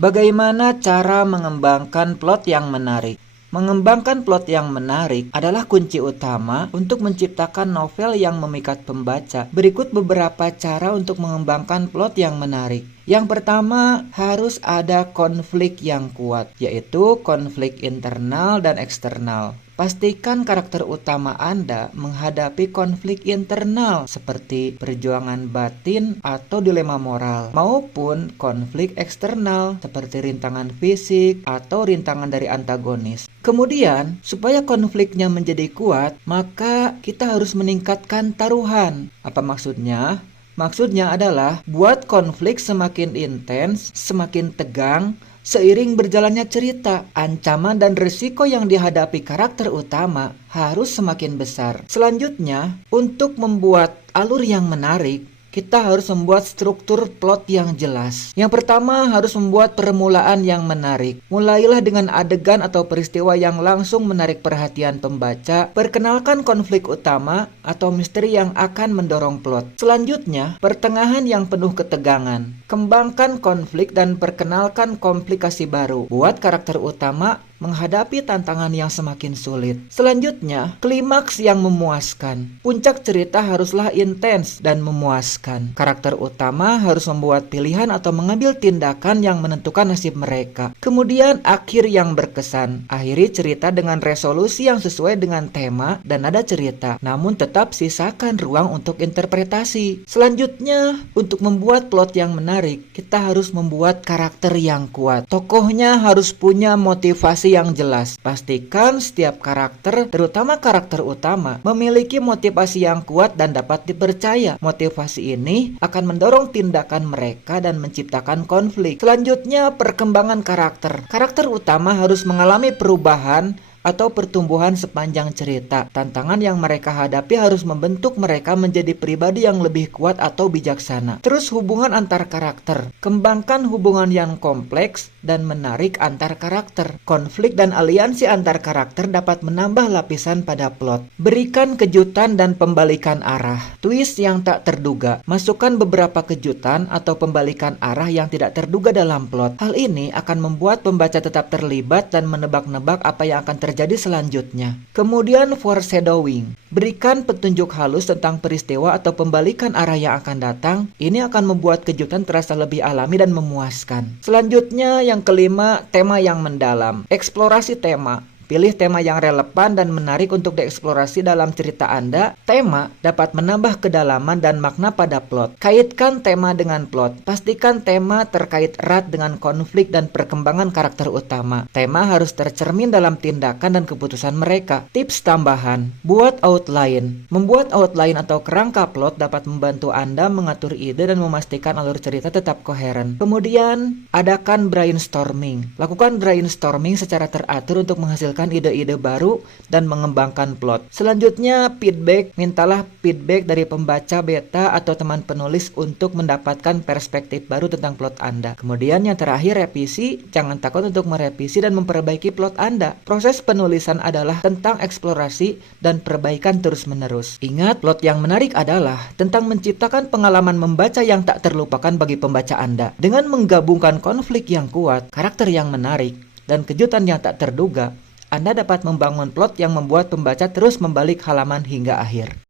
Bagaimana cara mengembangkan plot yang menarik? Mengembangkan plot yang menarik adalah kunci utama untuk menciptakan novel yang memikat pembaca. Berikut beberapa cara untuk mengembangkan plot yang menarik. Yang pertama, harus ada konflik yang kuat, yaitu konflik internal dan eksternal. Pastikan karakter utama Anda menghadapi konflik internal seperti perjuangan batin atau dilema moral, maupun konflik eksternal seperti rintangan fisik atau rintangan dari antagonis. Kemudian, supaya konfliknya menjadi kuat, maka kita harus meningkatkan taruhan. Apa maksudnya? Maksudnya adalah buat konflik semakin intens, semakin tegang, seiring berjalannya cerita. Ancaman dan risiko yang dihadapi karakter utama harus semakin besar. Selanjutnya, untuk membuat alur yang menarik, kita harus membuat struktur plot yang jelas. Yang pertama, harus membuat permulaan yang menarik. Mulailah dengan adegan atau peristiwa yang langsung menarik perhatian pembaca. Perkenalkan konflik utama atau misteri yang akan mendorong plot. Selanjutnya, pertengahan yang penuh ketegangan. Kembangkan konflik dan perkenalkan komplikasi baru. Buat karakter utama menghadapi tantangan yang semakin sulit. Selanjutnya, klimaks yang memuaskan. Puncak cerita haruslah intens dan memuaskan. Karakter utama harus membuat pilihan atau mengambil tindakan yang menentukan nasib mereka. Kemudian, akhir yang berkesan. Akhiri cerita dengan resolusi yang sesuai dengan tema dan nada cerita, namun tetap sisakan ruang untuk interpretasi. Selanjutnya, untuk membuat plot yang menarik, kita harus membuat karakter yang kuat. Tokohnya harus punya motivasi yang jelas. Pastikan setiap karakter, terutama karakter utama, memiliki motivasi yang kuat dan dapat dipercaya. Motivasi ini akan mendorong tindakan mereka dan menciptakan konflik. Selanjutnya, perkembangan karakter. Karakter utama harus mengalami perubahan atau pertumbuhan sepanjang cerita. Tantangan yang mereka hadapi harus membentuk mereka menjadi pribadi yang lebih kuat atau bijaksana. Terus, hubungan antar karakter. Kembangkan hubungan yang kompleks dan menarik antar karakter. Konflik dan aliansi antar karakter dapat menambah lapisan pada plot. Berikan kejutan dan pembalikan arah. Twist yang tak terduga. Masukkan beberapa kejutan atau pembalikan arah yang tidak terduga dalam plot. Hal ini akan membuat pembaca tetap terlibat dan menebak-nebak apa yang akan terjadi selanjutnya. Kemudian, foreshadowing. Berikan petunjuk halus tentang peristiwa atau pembalikan arah yang akan datang. Ini akan membuat kejutan terasa lebih alami dan memuaskan. Selanjutnya, yang kelima, tema yang mendalam. Eksplorasi tema. Pilih tema yang relevan dan menarik untuk dieksplorasi dalam cerita Anda. Tema dapat menambah kedalaman dan makna pada plot. Kaitkan tema dengan plot. Pastikan tema terkait erat dengan konflik dan perkembangan karakter utama. Tema harus tercermin dalam tindakan dan keputusan mereka. Tips tambahan. Buat outline. Membuat outline atau kerangka plot dapat membantu Anda mengatur ide dan memastikan alur cerita tetap koheren. Kemudian, adakan brainstorming. Lakukan brainstorming secara teratur untuk menghasilkan ide-ide baru dan mengembangkan plot. Selanjutnya, feedback. Mintalah feedback dari pembaca beta atau teman penulis untuk mendapatkan perspektif baru tentang plot Anda. Kemudian yang terakhir, revisi. Jangan takut untuk merevisi dan memperbaiki plot Anda. Proses penulisan adalah tentang eksplorasi dan perbaikan terus-menerus. Ingat, plot yang menarik adalah tentang menciptakan pengalaman membaca yang tak terlupakan bagi pembaca Anda. Dengan menggabungkan konflik yang kuat, karakter yang menarik, dan kejutan yang tak terduga, Anda dapat membangun plot yang membuat pembaca terus membalik halaman hingga akhir.